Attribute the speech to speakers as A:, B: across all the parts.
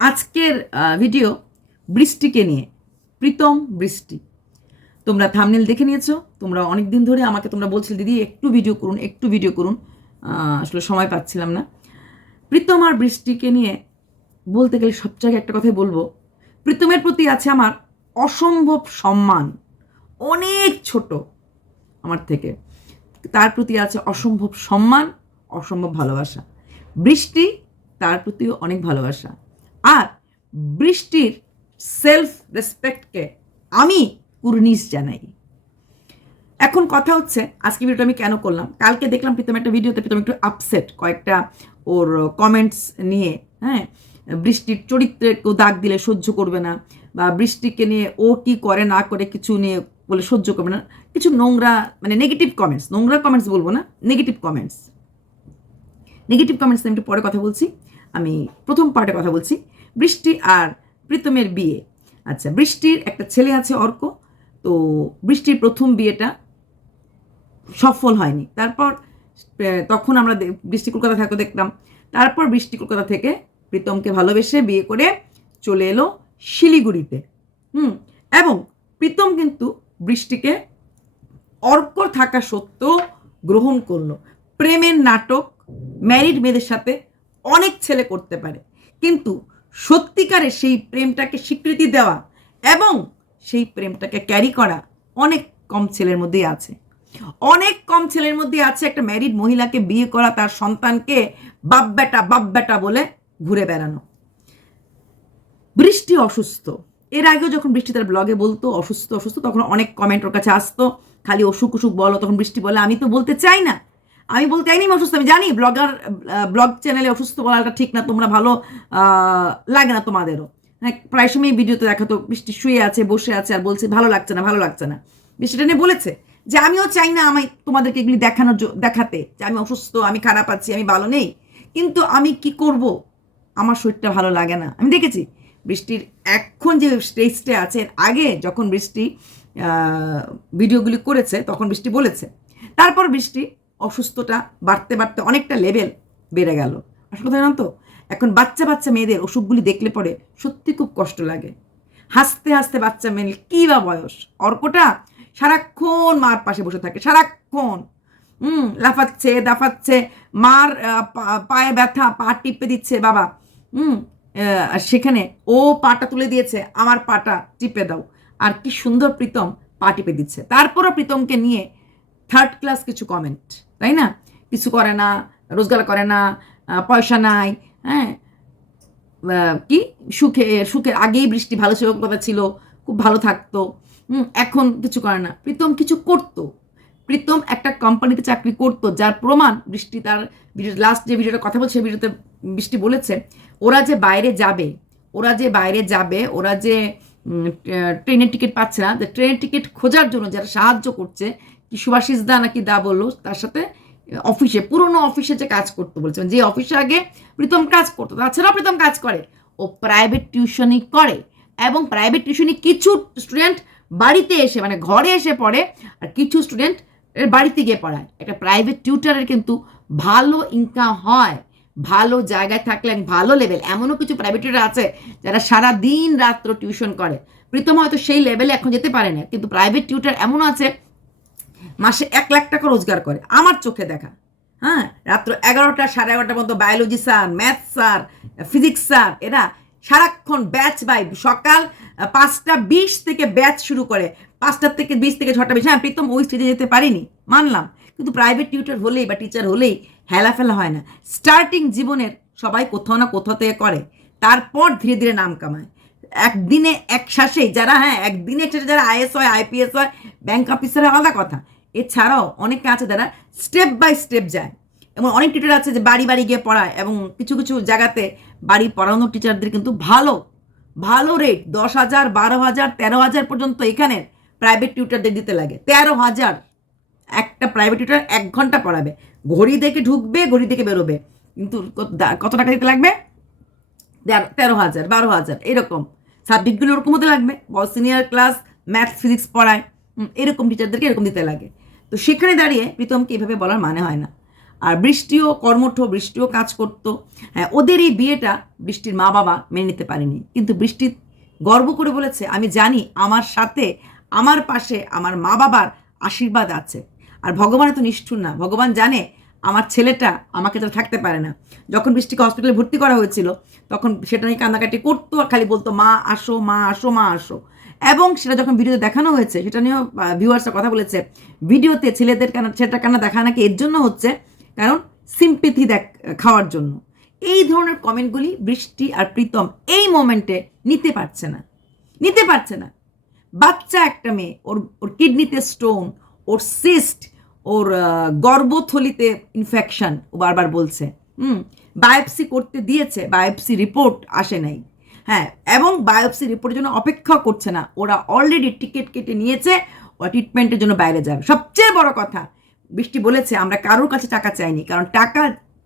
A: আজকের ভিডিও বৃষ্টিকে নিয়ে, প্রীতম বৃষ্টি। তোমরা থামনেল দেখে নিয়েছো, তোমরা অনেক দিন ধরে আমাকে তোমরা বলছিলে, দিদি, একটু ভিডিও করুন, একটু ভিডিও করুন। আসলে সময় পাচ্ছিলাম না। প্রীতম আর বৃষ্টিকে নিয়ে বলতে গেলে সব জায়গায় একটা কথাই বলব, প্রীতমের প্রতি আছে আমার অসম্ভব সম্মান, অনেক ছোট আমার থেকে। তার প্রতি আছে অসম্ভব সম্মান, অসম্ভব ভালোবাসা। বৃষ্টি তার প্রতিও অনেক ভালোবাসা। আর বৃষ্টির সেলফ রেসপেক্টকে আমি কুর্নিশ জানাই। এখন কথা হচ্ছে, আজকে ভিডিওটা আমি কেন করলাম? কালকে দেখলাম প্রীতম একটা ভিডিওতে প্রীতম একটু আপসেট কয়েকটা ওর কমেন্টস নিয়ে হ্যাঁ? বৃষ্টির চরিত্রে কেউ দাগ দিলে সহ্য করবে না, বা বৃষ্টিকে নিয়ে ও কি করে, না করে কিছু নিয়ে বলে সহ্য করবে না। কিছু নোংরা মানে নেগেটিভ কমেন্টস নোংরা কমেন্টস বলব না নেগেটিভ কমেন্টস নেগেটিভ কমেন্টস আমি একটু পরে কথা বলছি। আমি প্রথম পার্টে কথা বলছি। বৃষ্টি আর প্রীতমের বিয়ে। আচ্ছা বৃষ্টির একটা ছেলে আছে অর্ক, তো বৃষ্টির প্রথম বিয়েটা সফল হয়নি। তারপর তখন আমরা বৃষ্টি কলকাতা থাকতে দেখতাম তারপর বৃষ্টি কলকাতা থেকে প্রীতমকে ভালোবেসে বিয়ে করে চলে এলো শিলিগুড়িতে। হুম, এবং প্রীতম কিন্তু বৃষ্টিকে অর্কর থাকা সত্ত্বেও গ্রহণ করল। প্রেমের নাটক, ম্যারিড মেয়েদের সাথে অনেক ছেলে করতে পারে। কিন্তু সত্যিকারে সেই প্রেমটাকে স্বীকৃতি দেওয়া এবং সেই প্রেমটাকে ক্যারি করা অনেক কম ছেলের মধ্যেই আছে। অনেক কম ছেলের মধ্যে আছে একটা ম্যারিড মহিলাকে বিয়ে করা তার সন্তানকে বাপ বেটা বাপ বেটা বলে ঘুরে বেড়ানো। বৃষ্টি অসুস্থ। এর আগেও যখন বৃষ্টি তার ব্লগে বলতো, অসুস্থ অসুস্থ, তখন অনেক কমেন্ট ওর কাছে আসতো। খালি অসুখ অসুখ বলো, তখন বৃষ্টি বলে, আমি তো বলতে চাই না। আমি বলতে চাইনি আমি অসুস্থ, আমি জানি ব্লগার ব্লগ চ্যানেলে অসুস্থ বলাটা ঠিক না, তোমরা ভালো লাগে না তোমাদেরও। হ্যাঁ প্রায় সময় ভিডিওতে দেখাতো বৃষ্টি শুয়ে আছে, বসে আছে আর বলছে ভালো লাগছে না, ভালো লাগছে না। বৃষ্টিটা নিয়ে বলেছে যে আমিও চাই না আমি তোমাদেরকে এগুলি দেখানোর দেখাতে, যে আমি অসুস্থ, আমি খারাপ আছি, আমি ভালো নেই। কিন্তু আমি কি করব? আমার শরীরটা ভালো লাগে না। আমি দেখেছি বৃষ্টির এখন যে স্টেজটে আছে আগে যখন বৃষ্টি ভিডিওগুলি করেছে, তখন বৃষ্টি বলেছে। তারপর বৃষ্টি অসুস্থতা বাড়তে বাড়তে অনেকটা লেভেল বেড়ে গেল। আসলে কথা জানো তো? এখন বাচ্চা বাচ্চা মেয়েদের অসুখগুলি দেখলে পরে সত্যি খুব কষ্ট লাগে। হাসতে হাসতে বাচ্চা মেয়ে কী বা বয়স? অর্কটা সারাক্ষণ মার পাশে বসে থাকে, সারাক্ষণ। হুম, লাফাচ্ছে, দাফাচ্ছে, মার পায়ে ব্যথা, পা টিপে দিচ্ছে, বাবা। হুম আর সেখানে ও পাটা তুলে দিয়েছে, আমার পাটা টিপে দাও। আর কি সুন্দর প্রীতম পা টিপে দিচ্ছে। তারপরও প্রীতমকে নিয়ে থার্ড ক্লাস কিছু কমেন্ট তাই না? কিছু করে না, রোজগার করে না পয়সা নাই হ্যাঁ? কি? সুখে, সুখের আগেই বৃষ্টি ভালো সেরকম কথা ছিল, খুব ভালো থাকতো এখন কিছু করে না। প্রীতম কিছু করতো। প্রীতম একটা কোম্পানিতে চাকরি করতো, যার প্রমাণ বৃষ্টি তার লাস্ট যে ভিডিওটা কথা বলছে ভিডিওতে বৃষ্টি বলেছে, ওরা যে বাইরে যাবে, ওরা যে বাইরে যাবে, ওরা যে ট্রেনের টিকিট পাচ্ছে না ট্রেনের টিকিট খোঁজার জন্য যারা সাহায্য করছে কি সুভাষিস দা নাকি দা বলল, তার সাথে অফিসে পুরনো অফিসে যে কাজ করতো বলছে। যে অফিসে আগে প্রীতম কাজ করতো, তাছাড়াও প্রীতম কাজ করে। ও প্রাইভেট টিউশনই করে এবং প্রাইভেট টিউশনই কিছু স্টুডেন্ট বাড়িতে এসে মানে ঘরে এসে পড়ে আর কিছু স্টুডেন্ট বাড়িতে গিয়ে পড়ায়। একটা প্রাইভেট টিউটারের কিন্তু ভালো ইনকাম হয়, ভালো জায়গায় থাকলে ভালো লেভেল এমনও কিছু প্রাইভেট টিউটার আছে যারা সারা দিন রাত্র টিউশন করে। প্রীতম হয়তো সেই লেভেলে এখন যেতে পারে না, কিন্তু প্রাইভেট টিউটার এমনও আছে মাসে এক লাখ টাকা রোজগার করে, আমার চোখে দেখা। হ্যাঁ রাত্র এগারোটা, সাড়ে এগারোটার মতো biology sir math sir physics sir এরা সারাক্ষণ ব্যাচ বাই সকাল পাঁচটা বিশ থেকে ব্যাচ শুরু করে। পাঁচটার থেকে বিশ থেকে ছটা বিশ হ্যাঁ প্রীতম ওই স্টেজে যেতে পারিনি, মানলাম। কিন্তু প্রাইভেট টিউটার হলেই বা টিচার হলেই হেলাফেলা হয় না। স্টার্টিং জীবনের সবাই কোথাও না কোথাও থেকে করে, তারপর ধীরে ধীরে নাম কামায়। একদিনে এক শ্বাসেই যারা হ্যাঁ একদিনে এক শ্বাসে যারা আইএস হয়, আইপিএস হয়, ব্যাংক অফিসার আলাদা কথা। এছাড়াও অনেকে আছে, যারা স্টেপ বাই স্টেপ যায়। এবং অনেক টিচার আছে যে বাড়ি বাড়ি গিয়ে পড়ায়, এবং কিছু কিছু জায়গাতে বাড়ি পড়ানো টিচারদের কিন্তু ভালো ভালো রেট দশ হাজার, বারো হাজার, তেরো হাজার পর্যন্ত এখানে প্রাইভেট টিউটারদের দিতে লাগে। তেরো হাজার, একটা প্রাইভেট টিউটার এক ঘণ্টা পড়াবে। ঘড়ি দেখে ঢুকবে, ঘড়ি দেখে বেরোবে। কিন্তু কত টাকা দিতে লাগবে? তেরো হাজার, বারো হাজার, এরকম। সাবজেক্টগুলো ওরকম হতে লাগবে। সিনিয়র ক্লাস ম্যাথ ফিজিক্স পড়ায়। এরকম টিচারদেরকে এরকম দিতে লাগে। তো সেখানে দাঁড়িয়ে প্রীতমকে এভাবে বলার মানে হয় না। আর বৃষ্টিও কর্মঠ, বৃষ্টিও কাজ করতো। হ্যাঁ ওদের এই বিয়েটা বৃষ্টির মা বাবা মেনে নিতে পারেনি। কিন্তু বৃষ্টি গর্ব করে বলেছে, আমি জানি আমার সাথে, আমার পাশে আমার মা বাবার আশীর্বাদ আছে। আর ভগবান তো নিষ্ঠুর না। ভগবান জানে আমার ছেলেটা আমাকে তো থাকতে পারে না। যখন বৃষ্টিকে হসপিটালে ভর্তি করা হয়েছিল তখন সেটা নিয়ে কান্নাকাটি করতো আর খালি বলতো, মা, আসো মা আসো মা, আসো। এবং সেটা যখন ভিডিওতে দেখানো হয়েছে, সেটা নিয়েও ভিউয়ার্সরা কথা বলেছে, ভিডিওতে ছেলেদের কেন সেটা কেন দেখা নাকি? এর জন্য হচ্ছে কারণ সিম্পিথি দেখ, খাওয়ার জন্য। এই ধরনের কমেন্টগুলি বৃষ্টি আর প্রীতম এই মোমেন্টে নিতে পারছে না। নিতে পারছে না। বাচ্চা একটা মেয়ে, ওর ওর কিডনিতে স্টোন ওর সিস্ট ওর গর্বথলিতে ইনফেকশন ও বারবার বলছে। হুম বায়োপসি করতে দিয়েছে, বায়োপসি রিপোর্ট আসে নাই। হ্যাঁ এবং বায়োপসি রিপোর্টের জন্য অপেক্ষা করছে না। ওরা অলরেডি টিকিট কেটে নিয়েছে, ওরা ট্রিটমেন্টের জন্য বাইরে যাবে। সবচেয়ে বড় কথা, বৃষ্টি বলেছে, আমরা কারোর কাছে টাকা চাইনি, কারণ টাকা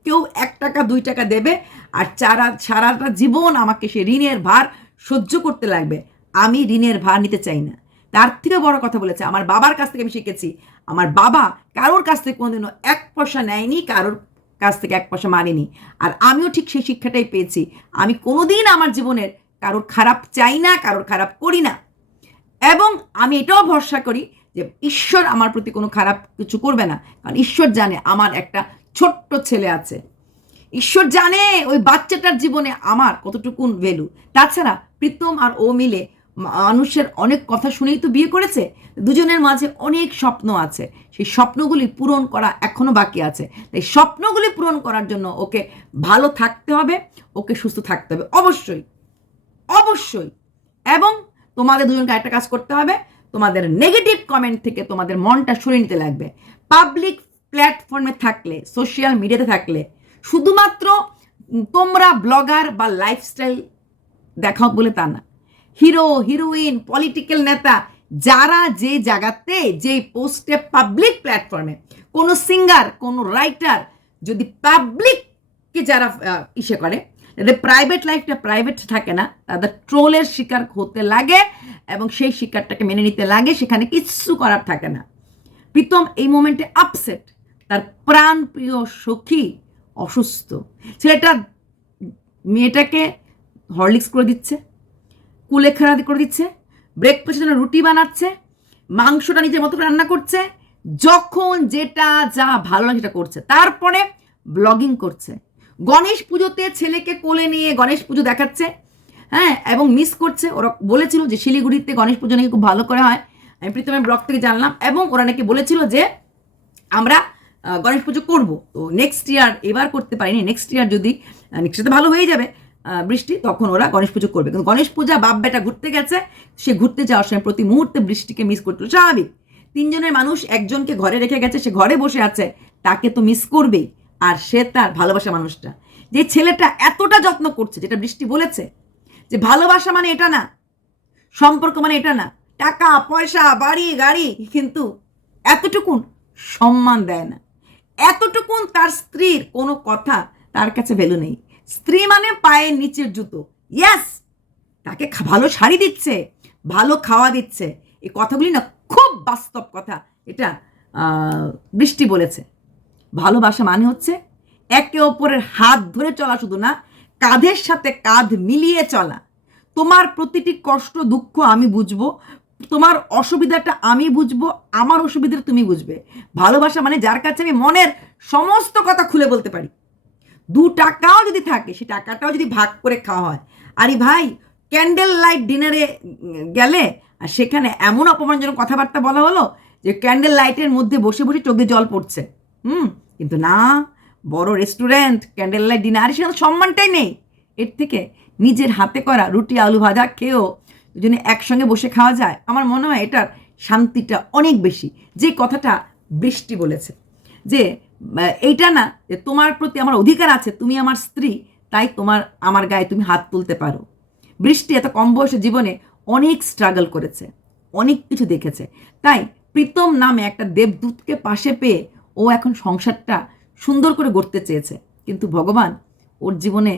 A: কেউ এক টাকা, দুই টাকা দেবে, আর চারা সারাটা জীবন আমাকে সে ঋণের ভার সহ্য করতে লাগবে। আমি ঋণের ভার নিতে চাই না। তার থেকে বড় কথা বলেছে, আমার বাবার কাছ থেকে আমি শিখেছি, আমার বাবা কারোর কাছ থেকে কোনোদিনও এক পয়সা নেয়নি, কারোর কাছ থেকে এক পয়সা মানেনি আর আমিও ঠিক সেই শিক্ষাটাই পেয়েছি। আমি কোনোদিন আমার জীবনের কারোর খারাপ চাই না, কারোর খারাপ করি না। এবং আমি এটাও ভরসা করি যে ঈশ্বর আমার প্রতি কোনো খারাপ কিছু করবে না। কারণ ঈশ্বর জানে আমার একটা ছোট্ট ছেলে আছে। ঈশ্বর জানে ওই বাচ্চাটার জীবনে আমার কতটুকুন ভ্যালু তাছাড়া প্রীতম আর ও মিলে মানুষের অনেক কথা শুনেই তো বিয়ে করেছে, দুজনের মাঝে অনেক স্বপ্ন আছে। সেই স্বপ্নগুলি পূরণ করা এখনও বাকি আছে। তাই স্বপ্নগুলি পূরণ করার জন্য ওকে ভালো থাকতে হবে, ওকে সুস্থ থাকতে হবে। অবশ্যই অবশ্যই। এবং তোমাদের দুজনকে একটা কাজ করতে হবে, তোমাদের নেগেটিভ কমেন্ট থেকে তোমাদের মনটা সরিয়ে নিতে লাগবে। পাবলিক প্ল্যাটফর্মে থাকলে সোশ্যাল মিডিয়াতে থাকলে, শুধুমাত্র তোমরা ব্লগার বা লাইফস্টাইল দেখাও বলে তা না। হিরো, হিরোইন পলিটিক্যাল নেতা, যারা যে জায়গাতে, যে পোস্টে পাবলিক প্ল্যাটফর্মে কোনো সিঙ্গার কোনো রাইটার যদি পাবলিককে যারা ইসে করে যাদের প্রাইভেট লাইফটা প্রাইভেট থাকে না, তাদের ট্রোলের শিকার হতে লাগে এবং সেই শিকারটাকে মেনে নিতে লাগে, সেখানে কিচ্ছু করার থাকে না। প্রীতম এই মোমেন্টে আপসেট তার প্রাণ প্রিয় সখী অসুস্থ। ছেলেটা মেয়েটাকে হরলিক্স করে দিচ্ছে। কুলেখাড়া করে দিচ্ছে ব্রেকফাস্টের জন্য রুটি বানাচ্ছে, মাংসটা নিজের মতো করে রান্না করছে, যখন যেটা যা ভালো লাগে সেটা করছে। তারপরে ব্লগিং করছে। গণেশ পুজোতে ছেলেকে কোলে নিয়ে গণেশ পুজো দেখাচ্ছে হ্যাঁ এবং মিস করছে। ওরা বলেছিল যে শিলিগুড়িতে গণেশ পুজো নাকি খুব ভালো করে হয়। আমি প্রীতমের ব্লগ থেকে জানলাম এবং ওরা নাকি বলেছিল যে আমরা গণেশ পুজো করব। তো নেক্সট ইয়ার এবার করতে পারিনি। নেক্সট ইয়ার যদি নেক্সট ইয়ার ভালো হয়ে যাবে। বৃষ্টি, তখন ওরা গণেশ পুজো করবে। কিন্তু গণেশ পূজা বাপ বেটা ঘুরতে গেছে, সে ঘুরতে যাওয়ার সময় প্রতি মুহূর্তে বৃষ্টিকে মিস করতে স্বাভাবিক। তিনজনের মানুষ একজনকে ঘরে রেখে গেছে, সে ঘরে বসে আছে, তাকে তো মিস করবেই, আর সে তার ভালোবাসা মানুষটা। যে ছেলেটা এতটা যত্ন করছে, যেটা বৃষ্টি বলেছে, যে ভালোবাসা মানে এটা না, সম্পর্ক মানে এটা না, টাকা, পয়সা, বাড়ি, গাড়ি, কিন্তু এতটুকুন সম্মান দেয় না। এতটুকুন তার স্ত্রীর কোনো কথা তার কাছে ভ্যালু নেই। স্ত্রী মানে পায়ের নিচের জুতো। ইয়াস তাকে ভালো শাড়ি দিচ্ছে, ভালো খাওয়া দিচ্ছে। এই কথাগুলি না খুব বাস্তব কথা। এটা বৃষ্টি বলেছে। ভালোবাসা মানে হচ্ছে একে অপরের হাত ধরে চলা শুধু না, কাঁধের সাথে কাঁধ মিলিয়ে চলা। তোমার প্রতিটি কষ্ট, দুঃখ আমি বুঝব, তোমার অসুবিধাটা আমি বুঝব, আমার অসুবিধাটা তুমি বুঝবে। ভালোবাসা মানে যার কাছে আমি মনের সমস্ত কথা খুলে বলতে পারি। দু টাকাও যদি থাকে সে টাকাটাও যদি ভাগ করে খাওয়া হয়। আরে ভাই ক্যান্ডেল লাইট ডিনারে গেলে, আর সেখানে এমন অপমানজনক কথাবার্তা বলা হলো যে ক্যান্ডেল লাইটের মধ্যে বসে বসে চোখে জল পড়ছে। হুম, কিন্তু না, বড় রেস্টুরেন্ট ক্যান্ডেল লাইট ডিনার সেখানে সম্মানটাই নেই। এর থেকে নিজের হাতে করা রুটি, আলু ভাজা খেয়েও দুজনে একসঙ্গে বসে খাওয়া যায়, আমার মনে হয় এটার শান্তিটা অনেক বেশি। যে কথাটা বৃষ্টি বলেছে, যে এইটা না যে তোমার প্রতি আমার অধিকার আছে, তুমি আমার স্ত্রী, তাই তোমার, আমার গায়ে তুমি হাত তুলতে পারো। বৃষ্টি এত কম বয়সে জীবনে অনেক স্ট্রাগল করেছে, অনেক কিছু দেখেছে। তাই প্রীতম নামে একটা দেবদূতকে পাশে পেয়ে ও এখন সংসারটা সুন্দর করে গড়তে চেয়েছে। কিন্তু ভগবান, ওর জীবনে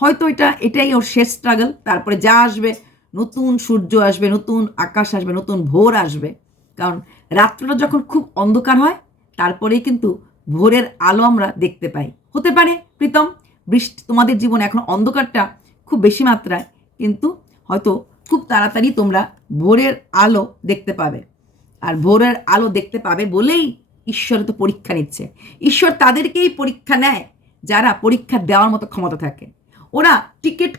A: হয়তো এটা, এটাই ওর শেষ স্ট্রাগল তারপরে যা আসবে, নতুন সূর্য আসবে, নতুন আকাশ আসবে, নতুন ভোর আসবে। কারণ রাত্রটা যখন খুব অন্ধকার হয়, তারপরেই কিন্তু ভোরের আলো আমরা দেখতে পাই। হতে পারে, প্রীতম, বৃষ্টি, তোমাদের জীবনে এখন অন্ধকারটা খুব বেশি মাত্রায়, কিন্তু হয়তো খুব তাড়াতাড়ি তোমরা ভোরের আলো দেখতে পাবে। আর ভোরের আলো দেখতে পাবে বলেই ঈশ্বর তো পরীক্ষা নিচ্ছে। ঈশ্বর তাদেরকেই পরীক্ষা নেয়, যারা পরীক্ষা দেওয়ার মতো ক্ষমতা থাকে। ওরা টিকিট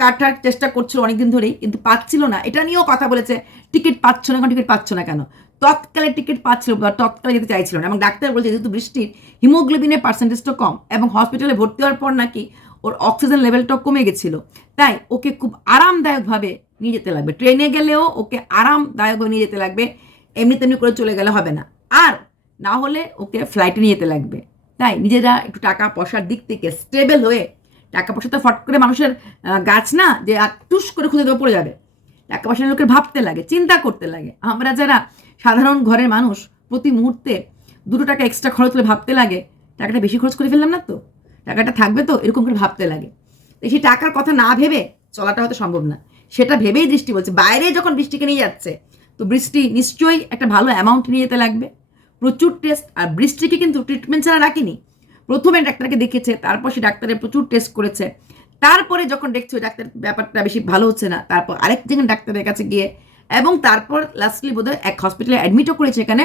A: কাটার চেষ্টা করছিল অনেকদিন ধরেই, কিন্তু পাচ্ছিল না। এটা নিয়েও কথা বলেছে, টিকিট পাচ্ছ না কেন, টিকিট পাচ্ছ না কেন? তৎকালে টিকিট পাচ্ছিল বা তৎকালে যেতে চাইছিল না এবং ডাক্তার বলছে, যেহেতু বৃষ্টির হিমোগ্লোবিনের পার্সেন্টেজটা কম এবং হসপিটালে ভর্তি হওয়ার পর নাকি ওর অক্সিজেন লেভেলটাও কমে গেছিল, তাই ওকে খুব আরামদায়কভাবে নিয়ে যেতে লাগবে। ট্রেনে গেলেও ওকে আরামদায়কভাবে নিয়ে যেতে লাগবে এমনি তেমনি করে চলে গেলে হবে না। আর না হলে ওকে ফ্লাইটে নিয়ে যেতে লাগবে। তাই নিজেরা একটু টাকা পয়সার দিক থেকে স্টেবল হয়ে, টাকা পয়সা তো ফট করে মানুষের গাছ না, যে টুস করে খুঁজে দেওয়া পড়ে যাবে। টাকা পয়সা লোকের ভাবতে লাগে, চিন্তা করতে লাগে। আমরা যারা সাধারণ ঘরের মানুষ প্রতি মুহূর্তে দুটো টাকা এক্সট্রা খরচ করে ভাবতে লাগে, টাকাটা বেশি খরচ করে ফেললাম না তো? টাকাটা থাকবে তো? এরকম করে ভাবতে লাগে। তো সেই টাকার কথা না ভেবে চলাটা হয়তো সম্ভব না। সেটা ভেবেই দৃষ্টি বলছে, বাইরে যখন বৃষ্টিকে নিয়ে যাচ্ছে, তো বৃষ্টি নিশ্চয়ই একটা ভালো অ্যামাউন্ট নিয়ে যেতে লাগবে। প্রচুর টেস্ট আর বৃষ্টিকে কিন্তু ট্রিটমেন্ট ছাড়া রাখিনি। প্রথমে ডাক্তারকে দেখেছে তারপর সে ডাক্তারের প্রচুর টেস্ট করেছে। তারপরে যখন দেখছে ডাক্তার ব্যাপারটা বেশি ভালো হচ্ছে না, তারপর আরেকজন ডাক্তারের কাছে গিয়ে এবং তারপর লাস্টলি বোধহয় এক হসপিটালে অ্যাডমিটও করেছে এখানে,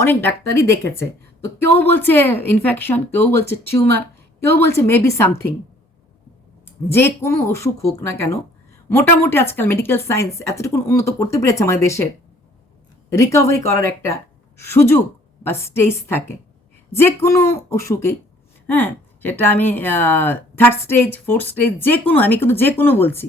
A: অনেক ডাক্তারই দেখেছে। তো কেউ বলছে ইনফেকশন কেউ বলছে টিউমার কেউ বলছে মেবি সামথিং যে কোনো অসুখ হোক না কেন, মোটামুটি আজকাল মেডিকেল সায়েন্স এতটুকু উন্নত করতে পেরেছে আমাদের দেশের রিকভারি করার একটা সুযোগ বা স্টেজ থাকে। যে কোনো অসুখে হ্যাঁ সেটা আমি থার্ড স্টেজ ফোর্থ স্টেজ যে কোনো, আমি কিন্তু যে কোনো বলছি।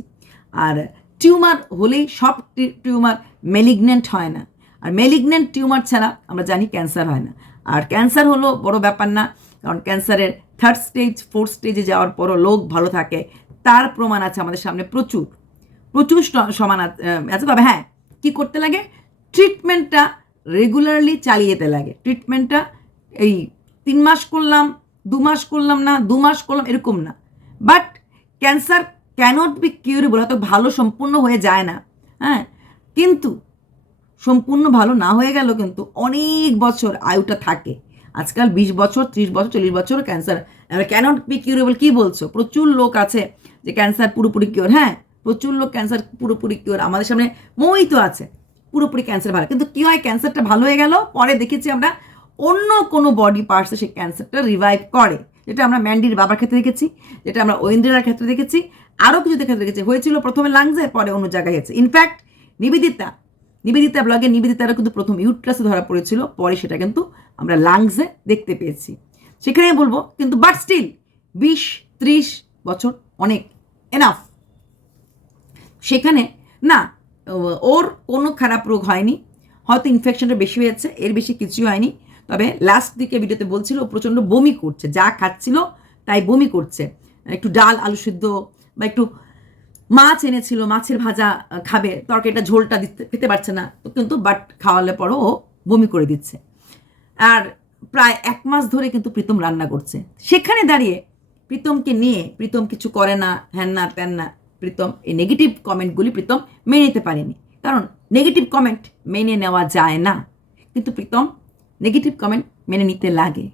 A: আর টিউমার হলেই সব টিউমার মেলিগনেন্ট হয় না। আর মেলিগনেন্ট টিউমার ছাড়া আমরা জানি ক্যান্সার হয় না। আর ক্যান্সার হলো বড় ব্যাপার না, কারণ ক্যান্সারের থার্ড স্টেজ ফোর্থ স্টেজে যাওয়ার পরও লোক ভালো থাকে, তার প্রমাণ আছে আমাদের সামনে প্রচুর। প্রচুর সমান আছে তবে হ্যাঁ কি করতে লাগে? ট্রিটমেন্টটা রেগুলারলি চালিয়ে যেতে লাগে। ট্রিটমেন্টটা এই তিন মাস করলাম, দু মাস করলাম না, দু মাস করলাম, এরকম না। But cancer can't be curable হয়তো ভালো সম্পূর্ণ হয়ে যায় না। হ্যাঁ? কিন্তু সম্পূর্ণ ভালো না হয়ে গেল কিন্তু অনেক বছর আয়ুটা থাকে। আজকাল বিশ বছর, ত্রিশ বছর, চল্লিশ বছর ক্যান্সার ক্যানট বি কিউরেবল কি বলছো? প্রচুর লোক আছে যে ক্যান্সার পুরোপুরি কিওর হ্যাঁ? প্রচুর লোক ক্যান্সার পুরোপুরি কিওর আমাদের সামনে মই তো আছে, পুরোপুরি ক্যান্সার ভালো। কিন্তু কী হয়? ক্যান্সারটা ভালো হয়ে গেল, পরে দেখেছি আমরা অন্য কোনো বডি পার্টসে সেই ক্যান্সারটা রিভাইভ করে। যেটা আমরা ম্যান্ডির বাবার ক্ষেত্রে দেখেছি, যেটা আমরা ঐন্দ্রিলার ক্ষেত্রে দেখেছি আরও কিছু ক্ষেত্রে দেখেছি। হয়েছিল প্রথমে লাংসে পরে অন্য জায়গায় হয়েছে ইনফ্যাক্ট নিবেদিতা নিবেদিতা ব্লগে নিবেদিতারও কিন্তু প্রথম ইউট্রাসে ধরা পড়েছিল। পরে সেটা কিন্তু আমরা লাংসে দেখতে পেয়েছি। সেখানে বলব, কিন্তু বাট স্টিল বিশ, ত্রিশ বছর অনেক এনাফ সেখানে, না, ওর কোনো খারাপ রোগ হয়নি। হয়তো ইনফেকশনটা বেশি হয়েছে, এর বেশি কিছুই হয়নি। তবে লাস্ট দিকে ভিডিওতে বলছিল, ও প্রচণ্ড বমি করছে। যা খাচ্ছিল, তাই বমি করছে। একটু ডাল, আলু সিদ্ধ বা একটু মাছ এনেছিল, মাছের ভাজা খাবে, তরকারিটা ঝোলটা দিতে, খেতে পারছে না কিন্তু বাট খাওয়ালে পরও ও বমি করে দিচ্ছে। আর প্রায় এক মাস ধরে কিন্তু প্রীতম রান্না করছে। সেখানে দাঁড়িয়ে প্রীতমকে নিয়ে, প্রীতম কিছু করে না, হ্যান না, ত্যান না, প্রীতম এই নেগেটিভ কমেন্টগুলি প্রীতম মেনে নিতে পারেনি। কারণ নেগেটিভ কমেন্ট মেনে নেওয়া যায় না। কিন্তু প্রীতম নেগেটিভ কমেন্ট মেনে নিতে লাগে।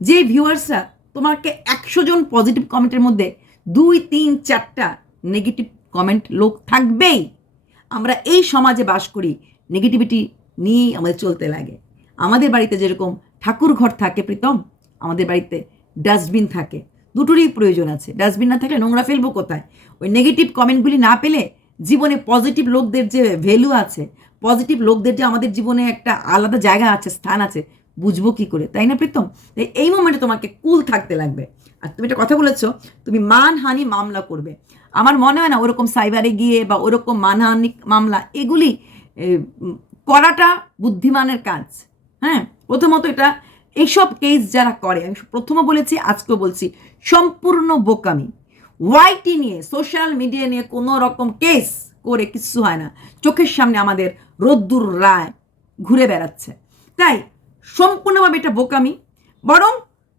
A: যে ভিউয়ার্সরা তোমাকে একশো জন পজিটিভ কমেন্টের মধ্যে দুই, তিন, চারটা নেগেটিভ কমেন্ট লোক থাকবেই। আমরা এই সমাজে বাস করি নেগেটিভিটি নিয়েই আমাদের চলতে লাগে। আমাদের বাড়িতে যেরকম ঠাকুর ঘর থাকে প্রীতম, আমাদের বাড়িতে ডাস্টবিন থাকে। দুটোরই প্রয়োজন আছে। ডাস্টবিন না থাকলে নোংরা ফেলব কোথায়? ওই নেগেটিভ কমেন্টগুলি না পেলে জীবনে পজিটিভ লোকদের যে ভ্যালু আছে পজিটিভ লোকদের যে আমাদের জীবনে একটা আলাদা জায়গা আছে, স্থান আছে বুঝব কি করে? তাই না প্রীতম? তাই এই মোমেন্টে তোমাকে কুল থাকতে লাগবে। আর তুমি একটা কথা বলেছ, তুমি মানহানি মামলা করবে। আমার মনে হয় না ওরকম সাইবারে গিয়ে বা ওরকম মানহানি মামলা, এগুলি করাটা বুদ্ধিমানের কাজ। হ্যাঁ? প্রথমত এটা, এইসব কেস যারা করে, আমি প্রথমে বলেছি, আজকেও বলছি, সম্পূর্ণ বোকামি। ওয়াইটি নিয়ে সোশ্যাল মিডিয়া নিয়ে কোনো রকম কেস করে কিচ্ছু হয় না। চোখের সামনে আমাদের রোদ্দুর রায় ঘুরে বেড়াচ্ছে। তাই সম্পূর্ণভাবে এটা বোকামি, বরং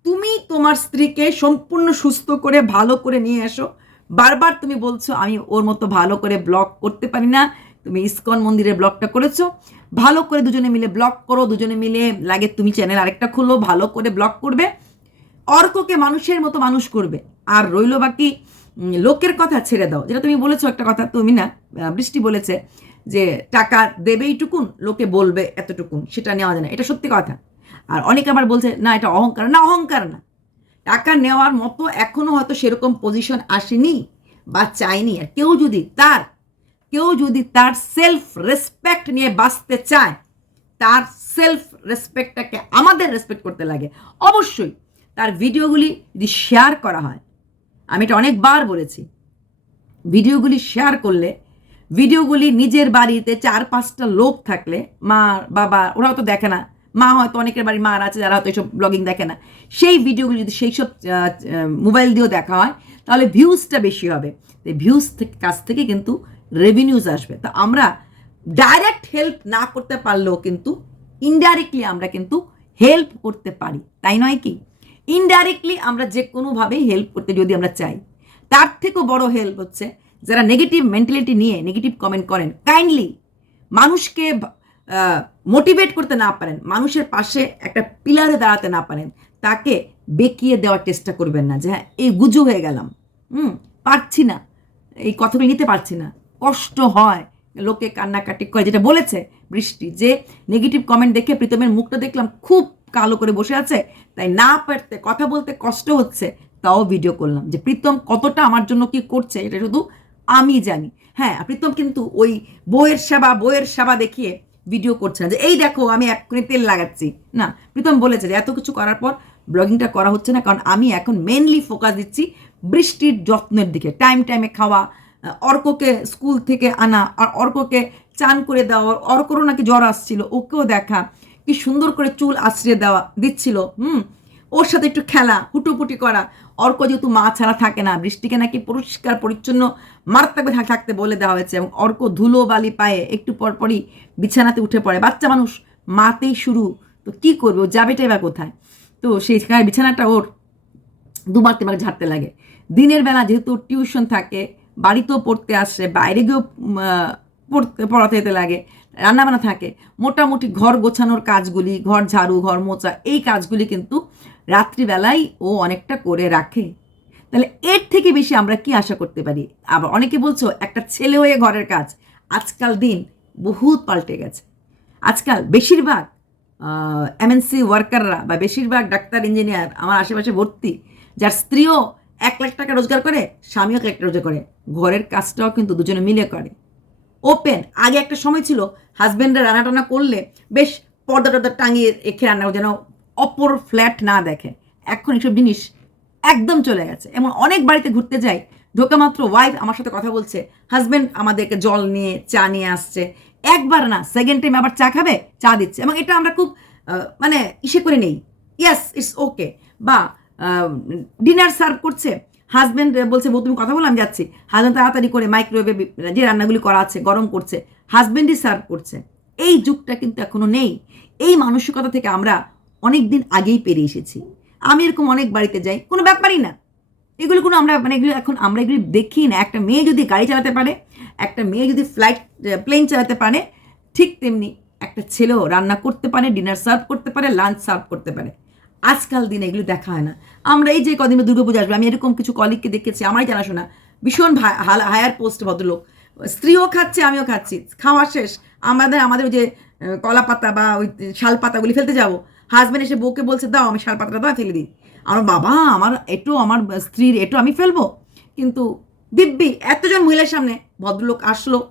A: তুমি তোমার স্ত্রীকে সম্পূর্ণ সুস্থ করে, ভালো করে নিয়ে এসো। বারবার তুমি বলছো, আমি ওর মতো ভালো করে ব্লগ করতে পারি না। তুমি ইস্কন মন্দিরের ব্লগটা করেছ। ভালো করে দুজনে মিলে ব্লগ করো, দুজনে মিলে লাগে তুমি চ্যানেল আরেকটা খুলো, ভালো করে ব্লগ করবে। অর্ককে মানুষের মতো মানুষ করবে। আর রইল বাকি লোকের কথা ছেড়ে দাও। যেটা তুমি বলেছ একটা কথা, তুমি না বৃষ্টি বলেছে যে টাকা দেবে এইটুকুন লোকে বলবে এতটুকুন, সেটা নেওয়া যায় না। এটা সত্যি কথা। আর অনেকে আবার বলছে, না, এটা অহংকার। না অহংকার না। টাকা নেওয়ার মতো এখনও হয়তো সেরকম পজিশন আসেনি বা চায়নি। আর কেউ যদি তার, কেউ যদি তার সেলফ রেসপেক্ট নিয়ে বাঁচতে চায়, তার সেলফ রেসপেক্টটাকে আমাদের রেসপেক্ট করতে লাগে, অবশ্যই তার ভিডিওগুলি যদি শেয়ার করা হয়, আমি এটা অনেকবার বলেছি, ভিডিওগুলি শেয়ার করলে ভিডিওগুলি নিজের বাড়িতে চার পাঁচটা লোক থাকলে, মা, বাবা, ওরাও তো দেখে না। মা হয়তো অনেকের বাড়ি মার আছে যারা হয়তো এইসব ব্লগিং দেখে না। সেই ভিডিওগুলি যদি সেই সব মোবাইল দিয়েও দেখা হয়, তাহলে ভিউজটা বেশি হবে। তো ভিউজ থেকে, কাছ থেকে কিন্তু রেভিনিউজ আসবে। তো আমরা ডাইরেক্ট হেল্প না করতে পারলেও কিন্তু ইনডাইরেক্টলি আমরা কিন্তু হেল্প করতে পারি। তাই নয় কি? ইনডাইরেক্টলি আমরা যে কোনোভাবেই হেল্প করতে যদি আমরা চাই। তার থেকেও বড় হেল্প হচ্ছে যারা নেগেটিভ মেন্টালিটি নিয়ে নেগেটিভ কমেন্ট করেন কাইন্ডলি মানুষকে মোটিভেট করতে না পারেন, মানুষের পাশে একটা পিলারে দাঁড়াতে না পারেন, তাকে বেঁকিয়ে দেওয়ার চেষ্টা করবেন না যে হ্যাঁ এই গুজু হয়ে গেলাম, হুম, পারছি না, এই কথাগুলো নিতে পারছি না, কষ্ট হয়, লোকে কান্নাকাটি করে, যেটা বলেছে বৃষ্টি, যে নেগেটিভ কমেন্ট দেখে প্রীতমের মুখটা দেখলাম খুব কালো করে বসে আছে, তাই না পারতে, কথা বলতে কষ্ট হচ্ছে, তাও ভিডিও করলাম, যে প্রীতম কতটা আমার জন্য কি করছে, এটা শুধু আমি জানি। হ্যাঁ প্রীতম কিন্তু ওই বইয়ের সেবা বইয়ের সেবা দেখিয়ে ভিডিও করছে না। যে এই দেখো, আমি এক্ষুনি তেল লাগাচ্ছি। না, প্রীতম বলেছে যে এত কিছু করার পর ব্লগিংটা করা হচ্ছে না, কারণ আমি এখন মেনলি ফোকাস দিচ্ছি বৃষ্টির যত্নের দিকে। টাইম টাইমে খাওয়া অর্ককে স্কুল থেকে আনা, আর অর্ককে চান করে দেওয়া, অর্করও নাকি জ্বর আসছিল, ওকেও দেখা। কি সুন্দর করে চুল আশ্রিয়ে দেওয়া, দিচ্ছিল, হুম? ওর সাথে একটু খেলা, হুটুপুটি করা। অর্ক যেহেতু মা ছাড়া থাকে না, বৃষ্টিকে নাকি পরিষ্কার, পরিচ্ছন্ন, মারাত্মকভাবে থাকতে বলে দেওয়া হয়েছে এবং অর্ক ধুলো বালি পায়ে একটু পরপরই বিছানাতে উঠে পড়ে। বাচ্চা মানুষ মাতেই শুরু। তো কি করবে? ও যাবেটাই বা কোথায়? তো সেই বিছানাটা ওর দুবার তিনবার ঝাড়তে লাগে। দিনের বেলা যেহেতু টিউশন থাকে, বাড়িতেও পড়তে আসে, বাইরে গিয়েও পড়তে, পড়াতে যেতে লাগে, রান্নাবান্না থাকে, মোটামুটি ঘর গোছানোর কাজগুলি, ঘর ঝাড়ু, ঘর মোচা এই কাজগুলি কিন্তু রাত্রিবেলায় ও অনেকটা করে রাখে। তাহলে এর থেকে বেশি আমরা কি আশা করতে পারি? আবার অনেকে বলছো, একটা ছেলে হয়ে ঘরের কাজ। আজকাল দিন বহুত পাল্টে গেছে। আজকাল বেশিরভাগ এমএনসি ওয়ার্কাররা বা বেশিরভাগ ডাক্তার ইঞ্জিনিয়ার আমার আশেপাশে ভর্তি, যার স্ত্রীও এক লাখ টাকা রোজগার করে, স্বামীও এক লাখ রোজগার করে। ঘরের কাজটাও কিন্তু দুজনে মিলে করে। ওপেন আগে একটা সময় ছিল হাজব্যান্ডরা রান্না টান্না করলে বেশ পর্দা টর্দা টাঙিয়ে রেখে রান্না যেন অপর ফ্ল্যাট না দেখে। এখন এসব জিনিস একদম চলে গেছে। এমন অনেক বাড়িতে ঘুরতে যাই ঢোকা মাত্র ওয়াইফ আমার সাথে কথা বলছে হাজব্যান্ড আমাদেরকে জল নিয়ে, চা নিয়ে আসছে। একবার না সেকেন্ড টাইম আবার চা খাবে, চা দিচ্ছে। এবং এটা আমরা খুব মানে ইসে করে নেই। ইয়াস ইটস ওকে বা ডিনার সার্ভ করছে। হাজব্যান্ড বলছে, বউ, তুমি কথা বললাম যাচ্ছি। হাজব্যান্ড তাড়াতাড়ি করে মাইক্রোওয়েভে যে রান্নাগুলি করা আছে, গরম করছে। হাজব্যান্ডই সার্ভ করছে। এই যুগটা কিন্তু এখনও নেই। এই মানসিকতা থেকে আমরা অনেক দিন আগেই পেরিয়ে এসেছি। আমি এরকম অনেক বাড়িতে যাই, কোনো ব্যাপারই না। এগুলো কোনো আমরা মানে এগুলো এখন আমরা এগুলি দেখি না। একটা মেয়ে যদি গাড়ি চালাতে পারে, একটা মেয়ে যদি ফ্লাইট প্লেন চালাতে পারে, ঠিক তেমনি একটা ছেলেও রান্না করতে পারে ডিনার সার্ভ করতে পারে লাঞ্চ সার্ভ করতে পারে। আজকাল দিনে এগুলো দেখা হয় না। আমরা এই যে কদিন দুর্গা পুজো আসবে, আমি এরকম কিছু কলিগকে দেখেছি, আমারই জানাশোনা, ভীষণ হায়ার পোস্ট ভদ্রলোক। স্ত্রীও খাচ্ছে, আমিও খাচ্ছি, খাওয়া শেষ। আমাদের আমাদের ওই যে কলা পাতা বা ওই শাল পাতাগুলি ফেলতে যাব। হাজব্যান্ড এসে বউকে বলছে, দাও, আমি শাল পাতাটা দাও ফেলে দিই। আমার বাবা, আমার এটো আমার স্ত্রীর এটো আমি ফেলব। কিন্তু দিব্যি, এতজন মহিলার সামনে ভদ্রলোক আসলো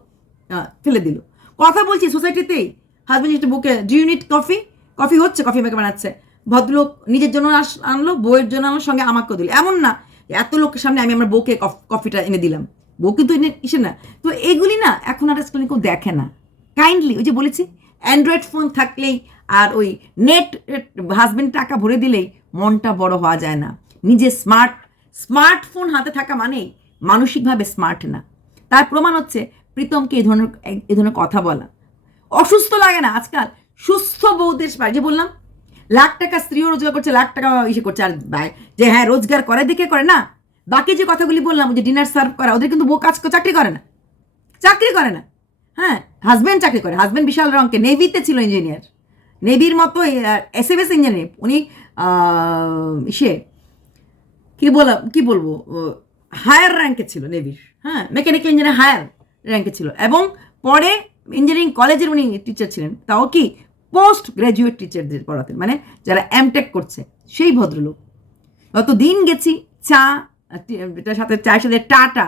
A: ফেলে দিল। কথা বলছি সোসাইটিতেই হাজব্যান্ড একটু বুকে ডু ইউনিট কফি কফি হচ্ছে কফি মেকে বানাচ্ছে। ভদ্রলোক নিজের জন্য আস- আনলো, বউয়ের জন্য আনলো সঙ্গে আমাকেও দিল। এমন না, এত লোকের সামনে আমি আমার বউকে কফ- কফিটা এনে দিলাম। বউ কিন্তু এনে, ইসে না। তো এগুলি না, এখন আর আজকাল কেউ দেখে না। কাইন্ডলি ওই যে বলেছি অ্যান্ড্রয়েড ফোন থাকলেই আর ওই নেট হাজবেন্ড টাকা ভরে দিলেই মনটা বড় হওয়া যায় না। নিজে স্মার্ট স্মার্টফোন হাতে থাকা মানেই মানসিকভাবে স্মার্ট না। তার প্রমাণ হচ্ছে প্রীতমকে এই ধরনের এই ধরনের কথা বলা। অসুস্থ লাগে না আজকাল। সুস্থ বউদের যে বললাম, লাখ টাকা স্ত্রীও রোজগার করছে, লাখ টাকা ইসে করছে, আর যে হ্যাঁ রোজগার করে দেখে করে না। বাকি যে কথাগুলি বললাম যে ডিনার সার্ভ করা, ওদের কিন্তু বউ কাজ, চাকরি করে না। চাকরি করে না। হ্যাঁ হাজব্যান্ড চাকরি করে। হাজব্যান্ড বিশাল রঙকে নেভিতে ছিল ইঞ্জিনিয়ার নেভির মতো এস এম এস ইঞ্জিনিয়ার উনি সে কি বলা, কি বলব হায়ার র্যাঙ্কে ছিল নেভির হ্যাঁ মেকানিক্যাল ইঞ্জিনিয়ার হায়ার র্যাঙ্কে ছিল। এবং পরে ইঞ্জিনিয়ারিং কলেজের উনি টিচার ছিলেন। তাও কি পোস্ট গ্র্যাজুয়েট টিচারদের পড়াতেন। মানে যারা এমটেক করছে, সেই ভদ্রলোক। অত দিন গেছি, চা এটার সাথে, চায়ের সাথে টাটা।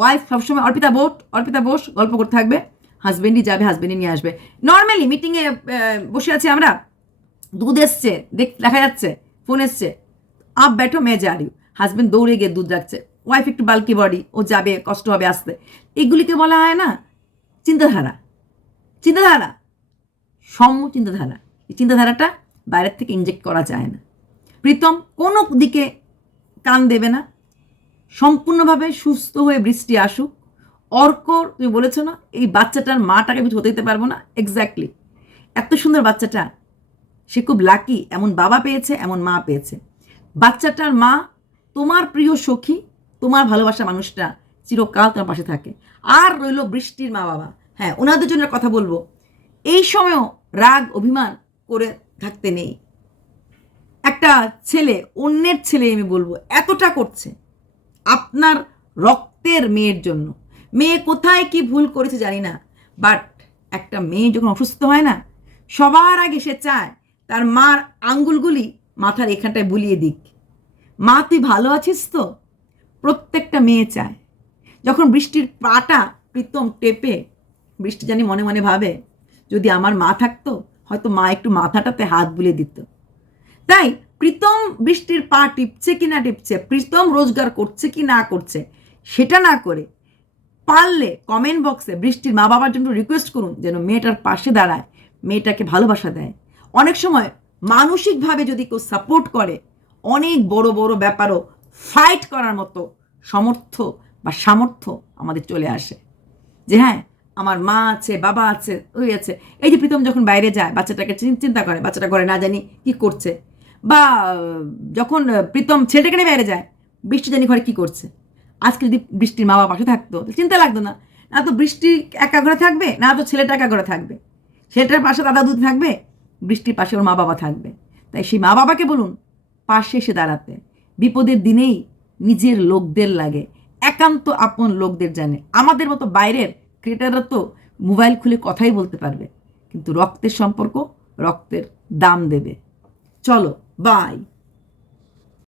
A: ওয়াইফ সবসময় অর্পিতা বোট অর্পিতা বোস, গল্প করতে থাকবে। হাজবেন্ডই যাবে হাজবেন্ডই নিয়ে আসবে। নর্মালি মিটিংয়ে বসে আছি আমরা। দুধ এসছে, দেখ, দেখা যাচ্ছে ফোন এসছে। আপ ব্যাটো মে যা রিউ হাজবেন্ড দৌড়ে গিয়ে দুধ রাখছে। ওয়াইফ একটু বাল্কি বডি ও যাবে, কষ্ট হবে আসতে। এগুলিকে বলা হয় না, চিন্তাধারা। চিন্তাধারা। সম চিন্তাধারা। এই চিন্তাধারাটা বাইরের থেকে ইনজেক্ট করা যায় না। প্রীতম কোনো দিকে কান দেবে না। সম্পূর্ণভাবে সুস্থ হয়ে বৃষ্টি আসুক। অর্ক, তুমি বলেছ না, এই বাচ্চাটার মাটাকে আমি হতে দিতে পারব না? এক্স্যাক্টলি এত সুন্দর বাচ্চাটা, সে খুব লাকি এমন বাবা পেয়েছে, এমন মা পেয়েছে। বাচ্চাটার মা, তোমার প্রিয় সখী, তোমার ভালোবাসা মানুষটা চিরকাল তোমার পাশে থাকে। আর রইল বৃষ্টির মা বাবা। হ্যাঁ ওনাদের জন্য কথা বলব। এই সময়ও রাগ, অভিমান করে থাকতে নেই। একটা ছেলে, অন্যের ছেলে আমি বলব, এতটা করছে। আপনার রক্তের মেয়ের জন্য। মেয়ে কোথায় কি ভুল করেছে জানি না বাট একটা মেয়ে যখন অসুস্থ হয় না, সবার আগে সে চায় তার মার আঙ্গুলগুলি মাথার এখানটায় বুলিয়ে দিক। মা, তুই ভালো আছিস তো? প্রত্যেকটা মেয়ে চায়। যখন বৃষ্টির পাটা প্রীতম টেপে, বৃষ্টি জানি মনে মনে ভাবে, যদি আমার মা থাকতো, হয়তো মা একটু মাথাটাতে হাত বুলিয়ে দিত। তাই প্রীতম বৃষ্টির পা টিপছে কি না টিপছে, প্রীতম রোজগার করছে কি না করছে, সেটা না করে পারলে কমেন্ট বক্সে বৃষ্টির মা বাবার জন্য রিকোয়েস্ট করুন যেন মেয়েটার পাশে দাঁড়ায়, মেয়েটাকে ভালোবাসা দেয়। অনেক সময় মানসিকভাবে যদি কেউ সাপোর্ট করে, অনেক বড় বড় ব্যাপারও ফাইট করার মতো সমর্থ বা সামর্থ্য আমাদের চলে আসে। যে হ্যাঁ আমার মা আছে, বাবা আছে, ওই আছে। এই যে প্রীতম যখন বাইরে যায়, বাচ্চাটাকে চিন্তা করে, বাচ্চাটা ঘরে না জানি কি করছে বা যখন প্রীতম ছেলেটাকে নিয়ে বাইরে যায়, বৃষ্টি জানি ঘরে কী করছে? আজকে যদি বৃষ্টির মা বাবা পাশে থাকতো চিন্তা লাগতো না। না তো বৃষ্টি একা ঘরে থাকবে, না তো ছেলেটা একা ঘরে থাকবে। ছেলেটার পাশে দাদা দুধ থাকবে, বৃষ্টির পাশে ওর মা বাবা থাকবে। তাই সেই মা বাবাকে বলুন, পাশে এসে দাঁড়াতে। বিপদের দিনেই নিজের লোকদের লাগে। একান্ত আপন লোকদের জানে। আমাদের মতো বাইরের ক্রিয়েটাররা তো মোবাইল খুলে কথাই বলতে পারবে, কিন্তু রক্তের সম্পর্ক রক্তের দাম দেবে। চলো। বাই